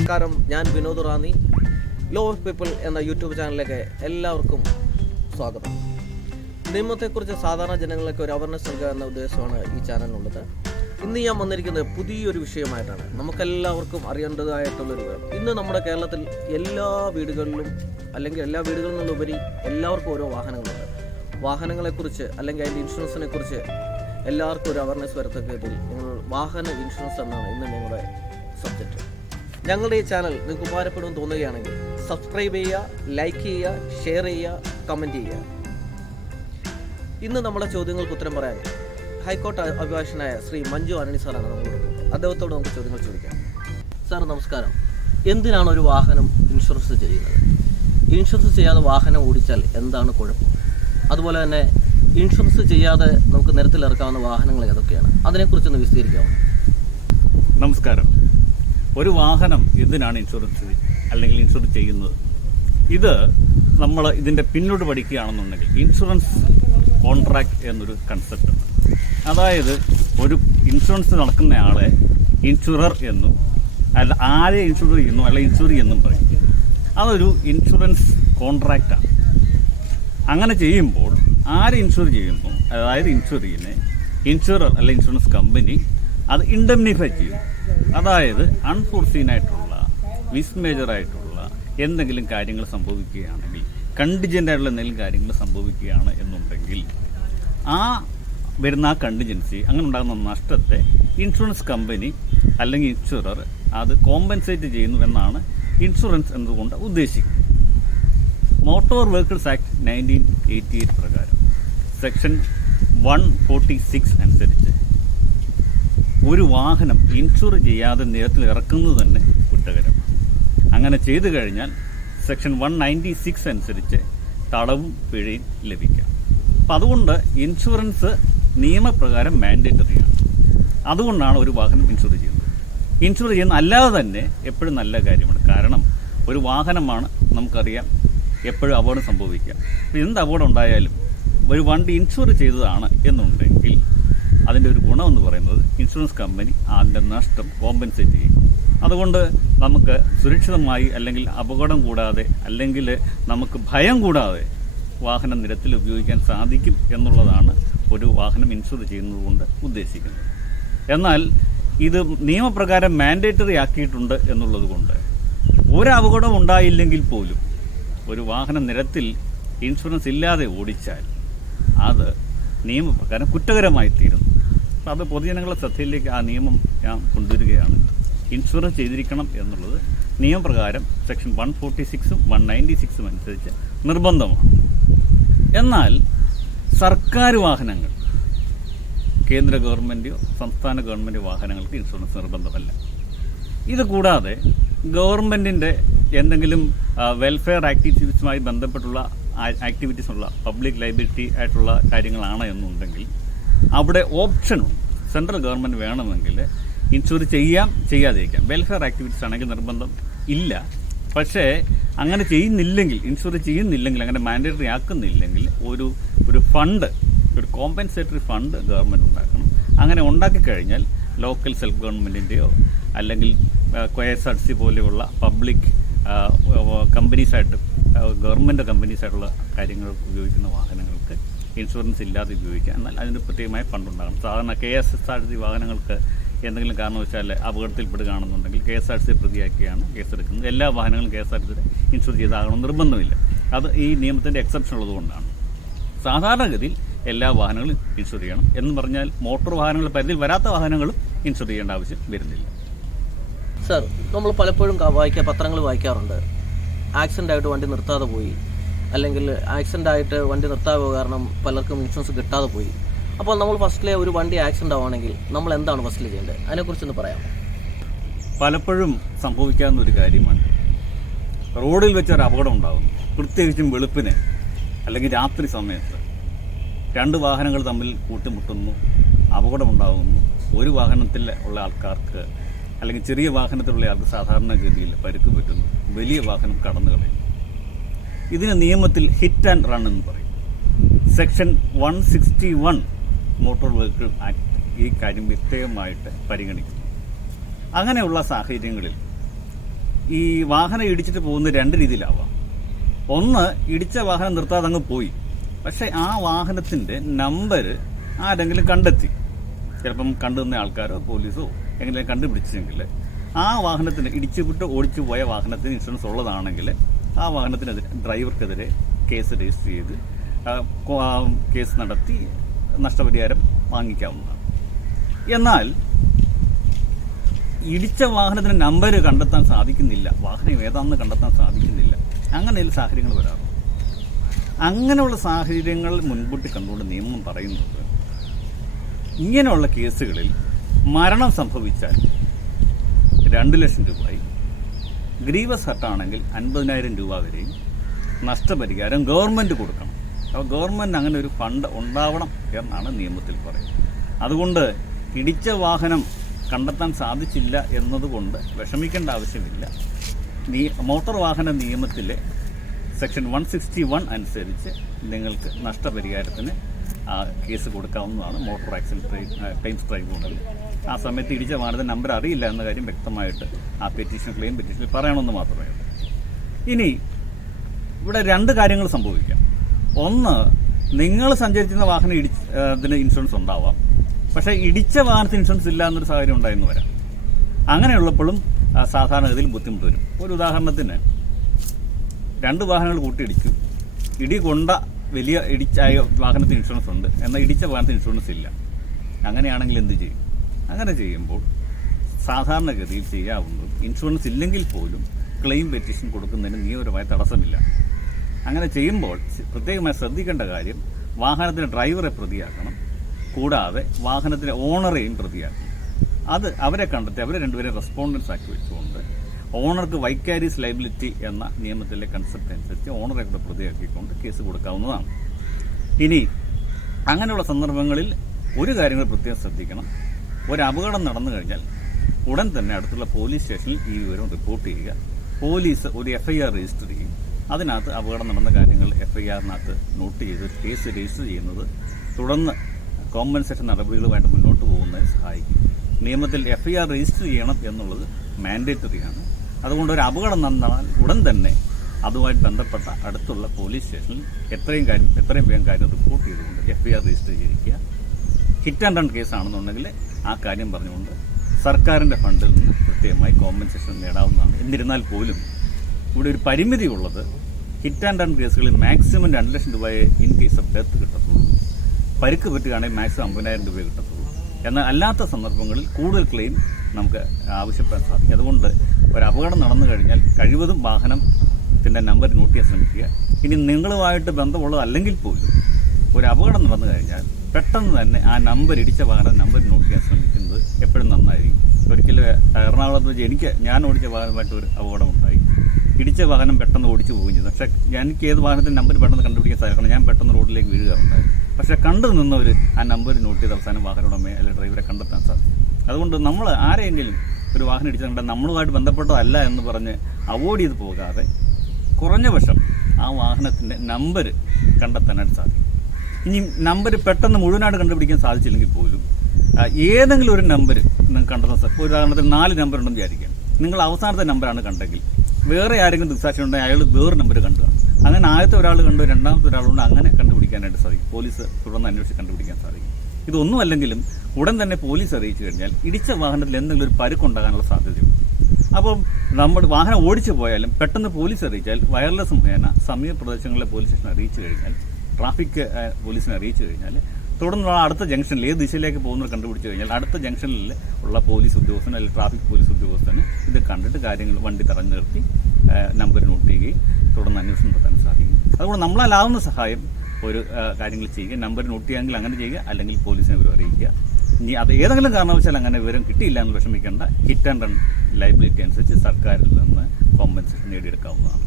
നമസ്കാരം, ഞാൻ Vinod Ranni. Law of people എന്ന യൂട്യൂബ് ചാനലിലേക്ക് എല്ലാവർക്കും സ്വാഗതം. നിയമത്തെക്കുറിച്ച് സാധാരണ ജനങ്ങൾക്ക് ഒരു അവയർനെസ് നൽകുക എന്ന ഉദ്ദേശമാണ് ഈ ചാനലിനുള്ളത്. ഇന്ന് ഞാൻ വന്നിരിക്കുന്നത് പുതിയൊരു വിഷയമായിട്ടാണ്. നമുക്കെല്ലാവർക്കും അറിയേണ്ടതായിട്ടുള്ളൊരു കാര്യം. ഇന്ന് നമ്മുടെ കേരളത്തിൽ എല്ലാ വീടുകളിലും, അല്ലെങ്കിൽ എല്ലാ വീടുകളിൽ നിന്നുപരി എല്ലാവർക്കും ഓരോ വാഹനങ്ങളുണ്ട്. വാഹനങ്ങളെക്കുറിച്ച് അല്ലെങ്കിൽ അതിൻ്റെ ഇൻഷുറൻസിനെ കുറിച്ച് എല്ലാവർക്കും ഒരു അവയർനെസ് വരത്തക്കതിൽ വാഹന ഇൻഷുറൻസ് എന്നാണ് ഇന്ന് ഞങ്ങളുടെ സബ്ജക്റ്റ്. ഞങ്ങളുടെ ഈ ചാനൽ നിങ്ങൾക്ക് ഉപകാരപ്പെടുമെന്ന് തോന്നുകയാണെങ്കിൽ സബ്സ്ക്രൈബ് ചെയ്യുക, ലൈക്ക് ചെയ്യുക, ഷെയർ ചെയ്യുക, കമൻറ്റ് ചെയ്യുക. ഇന്ന് നമ്മുടെ ചോദ്യങ്ങൾക്ക് ഉത്തരം പറയാൻ ഹൈക്കോടതി അഭിഭാഷകനായ ശ്രീ മഞ്ജു ആന്റണി സാറാണ് നമ്മളോട്. അദ്ദേഹത്തോട് നമുക്ക് ചോദ്യങ്ങൾ ചോദിക്കാം. സാർ നമസ്കാരം. എന്തിനാണ് ഒരു വാഹനം ഇൻഷുറൻസ് ചെയ്യുന്നത്? ഇൻഷുറൻസ് ചെയ്യാതെ വാഹനം ഓടിച്ചാൽ എന്താണ് കുഴപ്പം? അതുപോലെ തന്നെ ഇൻഷുറൻസ് ചെയ്യാതെ നമുക്ക് നിരത്തിലിറക്കാവുന്ന വാഹനങ്ങൾ ഏതൊക്കെയാണ്? അതിനെക്കുറിച്ചൊന്ന് വിശദീകരിക്കാമോ? നമസ്കാരം. ഒരു വാഹനം എന്തിനാണ് ഇൻഷുറൻസ് അല്ലെങ്കിൽ ഇൻഷുർ ചെയ്യുന്നത്? ഇത് നമ്മൾ ഇതിൻ്റെ പിന്നോട്ട് പഠിക്കുകയാണെന്നുണ്ടെങ്കിൽ ഇൻഷുറൻസ് കോൺട്രാക്ട് എന്നൊരു കൺസെപ്റ്റ് ഉണ്ട്. അതായത് ഒരു ഇൻഷുറൻസ് നടക്കുന്നയാളെ ഇൻഷുറർ എന്നും അല്ല ആരെ ഇൻഷുർ ചെയ്യുന്നു അല്ല ഇൻഷുർ എന്നും പറയും. അതൊരു ഇൻഷുറൻസ് കോൺട്രാക്റ്റാണ്. അങ്ങനെ ചെയ്യുമ്പോൾ ആര് ഇൻഷുർ ചെയ്യുന്നു, അതായത് ഇൻഷുറിനെ ഇൻഷുറർ അല്ല ഇൻഷുറൻസ് കമ്പനി അത് ഇൻഡംനിഫൈ ചെയ്യും. അതായത് അൺഫോർസീൻ ആയിട്ടുള്ള വിസ്മേജറായിട്ടുള്ള എന്തെങ്കിലും കാര്യങ്ങൾ സംഭവിക്കുകയാണെങ്കിൽ, കണ്ടിജൻ്റ് ആയിട്ടുള്ള എന്തെങ്കിലും കാര്യങ്ങൾ സംഭവിക്കുകയാണ് എന്നുണ്ടെങ്കിൽ ആ വരുന്ന ആ കണ്ടിജൻസി, അങ്ങനെ ഉണ്ടാകുന്ന നഷ്ടത്തെ ഇൻഷുറൻസ് കമ്പനി അല്ലെങ്കിൽ ഇൻഷുറർ അത് കോമ്പൻസേറ്റ് ചെയ്യുന്നു എന്നാണ് ഇൻഷുറൻസ് എന്നതുകൊണ്ട് ഉദ്ദേശിക്കുന്നത്. മോട്ടോർ വെഹിക്കിൾസ് ആക്ട് 1988 പ്രകാരം സെക്ഷൻ 146 അനുസരിച്ച് ഒരു വാഹനം ഇൻഷുർ ചെയ്യാതെ നിരത്തിൽ ഇറക്കുന്നത് തന്നെ കുറ്റകരമാണ്. അങ്ങനെ ചെയ്തു കഴിഞ്ഞാൽ സെക്ഷൻ 196 അനുസരിച്ച് തടവും പിഴയും ലഭിക്കാം. അപ്പം അതുകൊണ്ട് ഇൻഷുറൻസ് നിയമപ്രകാരം മാൻഡേറ്ററിയാണ്. അതുകൊണ്ടാണ് ഒരു വാഹനം ഇൻഷുർ ചെയ്യുന്നത്. ഇൻഷുർ ചെയ്യുന്ന അല്ലാതെ തന്നെ എപ്പോഴും നല്ല കാര്യമാണ്. കാരണം ഒരു വാഹനമാണ്, നമുക്കറിയാം എപ്പോഴും അപകടം സംഭവിക്കാം. എന്ത് അപകടം ഉണ്ടായാലും ഒരു വണ്ടി ഇൻഷുർ ചെയ്തതാണ് എന്നുണ്ടെങ്കിൽ അതിൻ്റെ ഒരു ഗുണമെന്ന് പറയുന്നത് ഇൻഷുറൻസ് കമ്പനി അതിൻ്റെ നഷ്ടം കോമ്പൻസേറ്റ് ചെയ്യും. അതുകൊണ്ട് നമുക്ക് സുരക്ഷിതമായി അല്ലെങ്കിൽ അപകടം കൂടാതെ അല്ലെങ്കിൽ നമുക്ക് ഭയം കൂടാതെ വാഹനം നിരത്തിൽ ഉപയോഗിക്കാൻ സാധിക്കും എന്നുള്ളതാണ് ഒരു വാഹനം ഇൻഷുർ ചെയ്യുന്നത് കൊണ്ട് ഉദ്ദേശിക്കുന്നത്. എന്നാൽ ഇത് നിയമപ്രകാരം മാൻഡേറ്ററി ആക്കിയിട്ടുണ്ട് എന്നുള്ളത് കൊണ്ട് ഒരു അപകടം ഉണ്ടായില്ലെങ്കിൽ പോലും ഒരു വാഹനം നിരത്തിൽ ഇൻഷുറൻസ് ഇല്ലാതെ ഓടിച്ചാൽ അത് നിയമപ്രകാരം കുറ്റകരമായി തീരുന്നു. അപ്പോൾ അത് പൊതുജനങ്ങളുടെ ശ്രദ്ധയിലേക്ക് ആ നിയമം ഞാൻ കൊണ്ടുവരികയാണ്. ഇൻഷുറൻസ് ചെയ്തിരിക്കണം എന്നുള്ളത് നിയമപ്രകാരം സെക്ഷൻ 146 196 അനുസരിച്ച് നിർബന്ധമാണ്. എന്നാൽ സർക്കാർ വാഹനങ്ങൾ, കേന്ദ്ര ഗവൺമെൻറ്റോ സംസ്ഥാന ഗവൺമെൻറ് വാഹനങ്ങൾക്ക് ഇൻഷുറൻസ് നിർബന്ധമല്ല. ഇത് കൂടാതെ ഗവൺമെൻറ്റിൻ്റെ എന്തെങ്കിലും വെൽഫെയർ ആക്ടിവിറ്റീസുമായി ബന്ധപ്പെട്ടുള്ള ആക്ടിവിറ്റീസുള്ള പബ്ലിക് ലൈബിലിറ്റി ആയിട്ടുള്ള കാര്യങ്ങളാണ് എന്നുണ്ടെങ്കിൽ അവിടെ ഓപ്ഷനും സെൻട്രൽ ഗവൺമെൻറ് വേണമെങ്കിൽ ഇൻഷുർ ചെയ്യാം, ചെയ്യാതിരിക്കാം. വെൽഫെയർ ആക്ടിവിറ്റീസ് ആണെങ്കിൽ നിർബന്ധം ഇല്ല. പക്ഷേ അങ്ങനെ ചെയ്യുന്നില്ലെങ്കിൽ, ഇൻഷുർ ചെയ്യുന്നില്ലെങ്കിൽ, അങ്ങനെ മാൻഡേറ്ററി ആക്കുന്നില്ലെങ്കിൽ ഒരു ഫണ്ട്, ഒരു കോമ്പൻസേറ്ററി ഫണ്ട് ഗവൺമെൻറ് ഉണ്ടാക്കണം. അങ്ങനെ ഉണ്ടാക്കിക്കഴിഞ്ഞാൽ ലോക്കൽ സെൽഫ് ഗവൺമെൻറ്റിൻ്റെയോ അല്ലെങ്കിൽ KSRTC പോലെയുള്ള പബ്ലിക് കമ്പനീസായിട്ട്, ഗവൺമെൻറ് കമ്പനീസായിട്ടുള്ള കാര്യങ്ങൾക്ക് ഉപയോഗിക്കുന്ന വാഹനങ്ങൾക്ക് ഇൻഷുറൻസ് ഇല്ലാതെ ഉപയോഗിക്കാം. എന്നാൽ അതിന് പ്രത്യേകമായ ഫണ്ടുണ്ടാകണം. സാധാരണ KSRTC വാഹനങ്ങൾക്ക് എന്തെങ്കിലും കാരണവശാൽ അപകടത്തിൽപ്പെടുകയാണെന്നുണ്ടെങ്കിൽ KSRTC പ്രതിയാക്കിയാണ് കേസെടുക്കുന്നത്. എല്ലാ വാഹനങ്ങളും KSRTC ഇൻഷുർ ചെയ്താകണം നിർബന്ധമില്ല. അത് ഈ നിയമത്തിൻ്റെ എക്സെപ്ഷൻ ഉള്ളതുകൊണ്ടാണ്. സാധാരണഗതിയിൽ എല്ലാ വാഹനങ്ങളും ഇൻഷുർ ചെയ്യണം. എന്ന് പറഞ്ഞാൽ മോട്ടോർ വാഹനങ്ങളുടെ പരിധിയിൽ വരാത്ത വാഹനങ്ങളും ഇൻഷുർ ചെയ്യേണ്ട ആവശ്യം വരുന്നില്ല. സാർ, നമ്മൾ പലപ്പോഴും പത്രങ്ങൾ വായിക്കാറുണ്ട്, ആക്സിഡൻ്റ് ആയിട്ട് വണ്ടി നിർത്താതെ പോയി, അല്ലെങ്കിൽ ആക്സിഡൻ്റ് ആയിട്ട് വണ്ടി നിർത്താതെ പോയ കാരണം പലർക്കും ഇൻഷുറൻസ് കിട്ടാതെ പോയി. അപ്പോൾ നമ്മൾ ഫസ്റ്റിലെ ഒരു വണ്ടി ആക്സിഡൻ്റ് ആവുകയാണെങ്കിൽ നമ്മൾ എന്താണ് ഫസ്റ്റിൽ ചെയ്യേണ്ടത്? അതിനെക്കുറിച്ചൊന്ന് പറയാം. പലപ്പോഴും സംഭവിക്കാവുന്ന ഒരു കാര്യമാണ്, റോഡിൽ വെച്ചൊരു അപകടം ഉണ്ടാകുന്നു. പ്രത്യേകിച്ചും വെളുപ്പിന് അല്ലെങ്കിൽ രാത്രി സമയത്ത് രണ്ട് വാഹനങ്ങൾ തമ്മിൽ കൂട്ടിമുട്ടുന്നു, അപകടമുണ്ടാകുന്നു. ഒരു വാഹനത്തിൽ ഉള്ള ആൾക്കാർക്ക് അല്ലെങ്കിൽ ചെറിയ വാഹനത്തിലുള്ള ആൾക്ക് സാധാരണഗതിയിൽ പരിക്ക് പറ്റുന്നു, വലിയ വാഹനം കടന്നു കളയും. ഇതിന് നിയമത്തിൽ ഹിറ്റ് ആൻഡ് റൺ എന്ന് പറയും. സെക്ഷൻ 161 മോട്ടോർ വെഹിക്കിൾ ആക്ട് ഈ കാര്യം വ്യക്തമായിട്ട് പരിഗണിക്കുന്നു. അങ്ങനെയുള്ള സാഹചര്യങ്ങളിൽ ഈ വാഹനം ഇടിച്ചിട്ട് പോകുന്ന രണ്ട് രീതിയിലാവാം. ഒന്ന്, ഇടിച്ച വാഹനം നിർത്താതെ അങ്ങ് പോയി, പക്ഷെ ആ വാഹനത്തിന്റെ നമ്പർ ആരെങ്കിലും കണ്ടെത്തി, ചിലപ്പം കണ്ടുനിന്ന ആൾക്കാരോ പോലീസോ എങ്ങനെയും കണ്ടുപിടിച്ചെങ്കിൽ ആ വാഹനത്തിന് ഇടിച്ചുവിട്ട് ഓടിച്ചു പോയ വാഹനത്തിന് ഇൻഷുറൻസ് ഉള്ളതാണെങ്കിൽ ആ വാഹനത്തിനെതിരെ ഡ്രൈവർക്കെതിരെ കേസ് രജിസ്റ്റർ ചെയ്ത് കേസ് നടത്തി നഷ്ടപരിഹാരം വാങ്ങിക്കാവുന്നതാണ്. എന്നാൽ ഇടിച്ച വാഹനത്തിന് നമ്പർ കണ്ടെത്താൻ സാധിക്കുന്നില്ല, വാഹനം ഏതാണെന്ന് കണ്ടെത്താൻ സാധിക്കുന്നില്ല, അങ്ങനെയുള്ള സാഹചര്യങ്ങൾ വരാറുണ്ട്. അങ്ങനെയുള്ള സാഹചര്യങ്ങൾ മുൻകൂട്ടി കണ്ടുകൊണ്ട് നിയമം പറയുന്നത് ഇങ്ങനെയുള്ള കേസുകളിൽ മരണം സംഭവിച്ചാൽ 2 ലക്ഷം രൂപയും, ഗ്രീവസ് ഹർട്ടാണെങ്കിൽ 50,000 രൂപ വരെയും നഷ്ടപരിഹാരം ഗവൺമെൻറ് കൊടുക്കണം. അപ്പോൾ ഗവൺമെൻറ് അങ്ങനെ ഒരു ഫണ്ട് ഉണ്ടാവണം എന്നാണ് നിയമത്തിൽ പറയുന്നത്. അതുകൊണ്ട് ഇടിച്ച വാഹനം കണ്ടെത്താൻ സാധിച്ചില്ല എന്നതുകൊണ്ട് വിഷമിക്കേണ്ട ആവശ്യമില്ല. മോട്ടോർ വാഹന നിയമത്തിലെ സെക്ഷൻ 161 അനുസരിച്ച് നിങ്ങൾക്ക് നഷ്ടപരിഹാരത്തിന് കേസ് കൊടുക്കാവുന്നതാണ് മോട്ടോർ ആക്സിഡൻറ്റ് ക്ലെയിംസ് ട്രൈബ്യൂണലിൽ. ആ സമയത്ത് ഇടിച്ച വാഹനത്തിന് നമ്പർ അറിയില്ല എന്ന കാര്യം വ്യക്തമായിട്ട് ആ പെറ്റീഷനിൽ പറയണമെന്ന് മാത്രമേ ഉള്ളൂ. ഇനി ഇവിടെ 2 കാര്യങ്ങൾ സംഭവിക്കാം. ഒന്ന്, നിങ്ങൾ സഞ്ചരിക്കുന്ന വാഹനം ഇതിന് ഇൻഷുറൻസ് ഉണ്ടാവാം, പക്ഷേ ഇടിച്ച വാഹനത്തിന് ഇൻഷുറൻസ് ഇല്ല എന്നൊരു സാഹചര്യം ഉണ്ടായെന്ന് വരാം. അങ്ങനെയുള്ളപ്പോഴും സാധാരണഗതിയിൽ ബുദ്ധിമുട്ട് വരും. ഒരു ഉദാഹരണത്തിന് 2 വാഹനങ്ങൾ കൂട്ടിയിടിച്ചു, ഇടി കൊണ്ട വലിയ ഇടിച്ചായ വാഹനത്തിന് ഇൻഷുറൻസ് ഉണ്ട്, എന്നാൽ ഇടിച്ച വാഹനത്തിന് ഇൻഷുറൻസ് ഇല്ല. അങ്ങനെയാണെങ്കിൽ എന്ത് ചെയ്യും? അങ്ങനെ ചെയ്യുമ്പോൾ സാധാരണഗതിയിൽ ചെയ്യാവുന്നത് ഇൻഷുറൻസ് ഇല്ലെങ്കിൽ പോലും ക്ലെയിം പെറ്റീഷൻ കൊടുക്കുന്നതിന് നിയമപരമായ തടസ്സമില്ല. അങ്ങനെ ചെയ്യുമ്പോൾ പ്രത്യേകമായി ശ്രദ്ധിക്കേണ്ട കാര്യം, വാഹനത്തിന് ഡ്രൈവറെ പ്രതിയാക്കണം, കൂടാതെ വാഹനത്തിൻ്റെ ഓണറെയും പ്രതിയാക്കണം. അത് അവരെ കണ്ടെത്തി അവരെ രണ്ടുപേരെ റെസ്പോണ്ടൻസ് ആക്കി വെച്ചുകൊണ്ട് ഓണർക്ക് വൈക്കാരിയസ് ലയബിലിറ്റി എന്ന നിയമത്തിലെ കൺസെപ്റ്റ് അനുസരിച്ച് ഓണറെ കൂടെ പ്രതിയാക്കിക്കൊണ്ട് കേസ് കൊടുക്കാവുന്നതാണ്. ഇനി അങ്ങനെയുള്ള സന്ദർഭങ്ങളിൽ ഒരു കാര്യങ്ങൾ പ്രത്യേകം ശ്രദ്ധിക്കണം. ഒരു അപകടം നടന്നു കഴിഞ്ഞാൽ ഉടൻ തന്നെ അടുത്തുള്ള പോലീസ് സ്റ്റേഷനിൽ ഈ വിവരം റിപ്പോർട്ട് ചെയ്യുക. പോലീസ് ഒരു FIR രജിസ്റ്റർ ചെയ്യും. അതിനകത്ത് അപകടം നടന്ന കാര്യങ്ങൾ FIRനകത്ത് നോട്ട് ചെയ്ത് കേസ് രജിസ്റ്റർ ചെയ്യുന്നത് തുടർന്ന് കോമ്പൻസേഷൻ നടപടികളുമായിട്ട് മുന്നോട്ട് പോകുന്നതിന് സഹായിക്കും. നിയമത്തിൽ FIR രജിസ്റ്റർ ചെയ്യണം എന്നുള്ളത് മാൻഡേറ്ററിയാണ്. അതുകൊണ്ട് ഒരു അപകടം നടന്നാൽ ഉടൻ തന്നെ അതുമായിട്ട് ബന്ധപ്പെട്ട അടുത്തുള്ള പോലീസ് സ്റ്റേഷനിൽ എത്രയും വേഗം കാര്യം റിപ്പോർട്ട് ചെയ്തുകൊണ്ട് FIR രജിസ്റ്റർ ചെയ്തിരിക്കുക. ഹിറ്റ് ആൻഡ് റൺ കേസാണെന്നുണ്ടെങ്കിൽ ആ കാര്യം പറഞ്ഞുകൊണ്ട് സർക്കാരിൻ്റെ ഫണ്ടിൽ നിന്ന് കൃത്യമായി കോമ്പൻസേഷൻ നേടാവുന്നതാണ്. എന്നിരുന്നാൽ പോലും ഇവിടെ ഒരു പരിമിതി ഉള്ളത്, ഹിറ്റ് ആൻഡ് റൺ കേസുകളിൽ മാക്സിമം 2 ലക്ഷം രൂപയെ ഇൻ കേസ് ഓഫ് ഡെത്ത് കിട്ടത്തുള്ളൂ. പരിക്ക് പറ്റുകയാണെങ്കിൽ മാക്സിമം 50,000 രൂപയെ കിട്ടത്തുള്ളൂ. എന്നാൽ അല്ലാത്ത സന്ദർഭങ്ങളിൽ കൂടുതൽ ക്ലെയിം നമുക്ക് ആവശ്യപ്പെടാൻ സാധിക്കും. അതുകൊണ്ട് ഒരു അപകടം നടന്നു കഴിഞ്ഞാൽ കഴിവതും വാഹനത്തിൻ്റെ നമ്പർ നോട്ട് ചെയ്യാൻ ശ്രമിക്കുക. ഇനി നിങ്ങളുമായിട്ട് ബന്ധമുള്ളതല്ലെങ്കിൽ പോലും ഒരു അപകടം നടന്നു കഴിഞ്ഞാൽ പെട്ടെന്ന് തന്നെ ആ നമ്പർ, ഇടിച്ച വാഹനം നമ്പർ നോട്ട് ചെയ്യാൻ ശ്രമിക്കുന്നത് എപ്പോഴും നന്നായിരിക്കും. ഒരിക്കലും എറണാകുളത്ത് വെച്ച് ഞാൻ ഓടിച്ച വാഹനമായിട്ട് ഒരു അപകടമുണ്ടായി. ഇടിച്ച വാഹനം പെട്ടെന്ന് ഓടിച്ചു പോവുകയും ചെയ്തു. പക്ഷേ എനിക്ക് ഏത് വാഹനത്തിൻ്റെ നമ്പർ പെട്ടെന്ന് കണ്ടുപിടിക്കാൻ സാധിക്കണം. ഞാൻ പെട്ടെന്ന് റോഡിലേക്ക് വീഴുകയുണ്ടായി. പക്ഷേ കണ്ടു നിന്നവർ ആ നമ്പർ നോട്ട് ചെയ്ത് അവസാനം വാഹന ഉടമയെ അല്ലെങ്കിൽ ഡ്രൈവറെ കണ്ടെത്താൻ സാധിക്കും. അതുകൊണ്ട് നമ്മൾ ആരെയെങ്കിലും ഒരു വാഹനം ഇടിച്ചിട്ടുണ്ടെങ്കിൽ നമ്മളുമായിട്ട് ബന്ധപ്പെട്ടതല്ല എന്ന് പറഞ്ഞ് അവോയ്ഡ് ചെയ്ത് പോകാതെ കുറഞ്ഞ പക്ഷം ആ വാഹനത്തിൻ്റെ നമ്പർ കണ്ടെത്താനായിട്ട് സാധിക്കും. ഇനി നമ്പർ പെട്ടെന്ന് മുഴുവനായിട്ട് കണ്ടുപിടിക്കാൻ സാധിച്ചില്ലെങ്കിൽ പോലും ഏതെങ്കിലും ഒരു നമ്പർ നിങ്ങൾക്ക് കണ്ടെത്താൻ ഉദാഹരണത്തിന് 4 നമ്പർ ഉണ്ടെന്ന് വിചാരിക്കാം. നിങ്ങൾ അവസാനത്തെ നമ്പറാണ് കണ്ടെങ്കിൽ വേറെ ആരെങ്കിലും ദുസാക്ഷി ഉണ്ടെങ്കിൽ അയാൾ വേറെ നമ്പർ കണ്ടു. അങ്ങനെ ആദ്യത്തെ ഒരാൾ കണ്ടു, രണ്ടാമത്തെ ഒരാളുണ്ട്, അങ്ങനെ കണ്ടുപിടിക്കാനായിട്ട് സാധിക്കും. പോലീസ് തുടർന്ന് അന്വേഷിച്ച് കണ്ടുപിടിക്കാൻ സാധിക്കും. ഇതൊന്നുമല്ലെങ്കിലും ഉടൻ തന്നെ പോലീസ് അറിയിച്ചു കഴിഞ്ഞാൽ ഇടിച്ച വാഹനത്തിൽ എന്തെങ്കിലും ഒരു പരുക്കുണ്ടാകാനുള്ള സാധ്യതയുണ്ട്. അപ്പം നമ്മൾ വാഹനം ഓടിച്ചു പോയാലും പെട്ടെന്ന് പോലീസ് അറിയിച്ചാൽ വയർലെസ് മുഖേന സമീപ പ്രദേശങ്ങളിലെ പോലീസ് സ്റ്റേഷൻ അറിയിച്ചു കഴിഞ്ഞാൽ, ട്രാഫിക് പോലീസിനെ അറിയിച്ചു കഴിഞ്ഞാൽ തുടർന്നുള്ള അടുത്ത ജംഗ്ഷനിൽ ഏത് ദിശയിലേക്ക് പോകുന്നത് കണ്ടുപിടിച്ചു കഴിഞ്ഞാൽ അടുത്ത ജംഗ്ഷനിൽ ഉള്ള പോലീസ് ഉദ്യോഗസ്ഥൻ അല്ലെങ്കിൽ ട്രാഫിക് പോലീസ് ഉദ്യോഗസ്ഥന് ഇത് കണ്ടിട്ട് കാര്യങ്ങൾ വണ്ടി തടഞ്ഞു നിർത്തി നമ്പർ നോട്ട് ചെയ്യുകയും തുടർന്ന് അന്വേഷണം നടത്താൻ സാധിക്കും. അതുകൊണ്ട് നമ്മളാലാവുന്ന സഹായം ഒരു കാര്യങ്ങൾ ചെയ്യുക. നമ്പർ നോട്ട് ചെയ്യാമെങ്കിൽ അങ്ങനെ ചെയ്യുക, അല്ലെങ്കിൽ പോലീസിനെ വിവരം അറിയിക്കുക. ഇനി അത് ഏതെങ്കിലും കാരണവശാൽ അങ്ങനെ വിവരം കിട്ടിയില്ല എന്ന് വിഷമിക്കേണ്ട. ഹിറ്റ് ആൻഡ് റൺ ലയബിലിറ്റി അനുസരിച്ച് സർക്കാരിൽ നിന്ന് കോമ്പൻസേഷൻ നേടിയെടുക്കാവുന്നതാണ്.